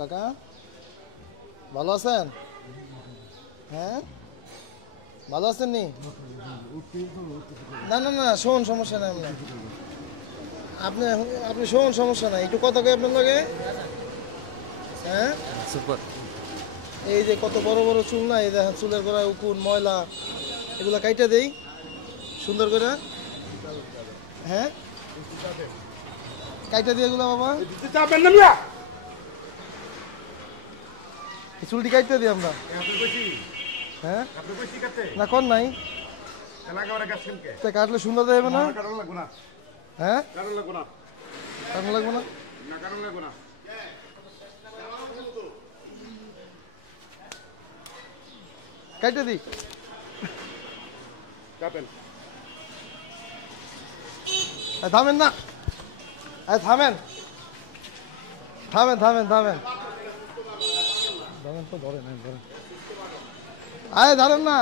কাকা, ভালো আছেন? হ্যাঁ, ভালো আছেন নি? না না না, শোন, সমস্যা নাই। আপনি আপনি শোন, সমস্যা নাই। একটু কথা কই আপনার লগে। হ্যাঁ, সুপার। এই যে কত বড় বড় চুল না, এই দেখেন চুলের গোড়ায় উকুন ময়লা, এগুলা কাইটা দেই সুন্দর করে। হ্যাঁ, কাইটা দিয়ে এগুলা বাবা, এই চুলটি কাইটা দিই আমরা। হ্যাঁ, না কোন নাই, তা কাটলে সুন্দর দেবে না? হ্যাঁ, কারণ লাগবে না। কাইটা দিই, থামেন না, থামেন থামেন থামেন থামেন থামেন, তো ধরেন, ধরেন, ধরেন না।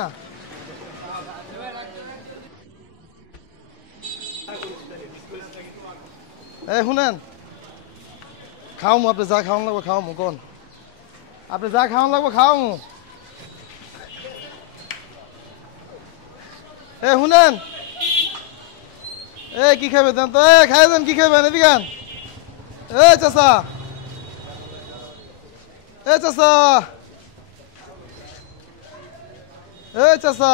শুনেন, খাওয়ামু, আপনি যা খাওয়ান লাগবো খাওয়ামু, কোন আপনি যা খাওয়ান লাগবো খাওয়ামু। শুনেন, কি খাবে দেন তো, খাই দেন, কি খাবেন এদিকে আন। চাচা, চাচা, চাচা,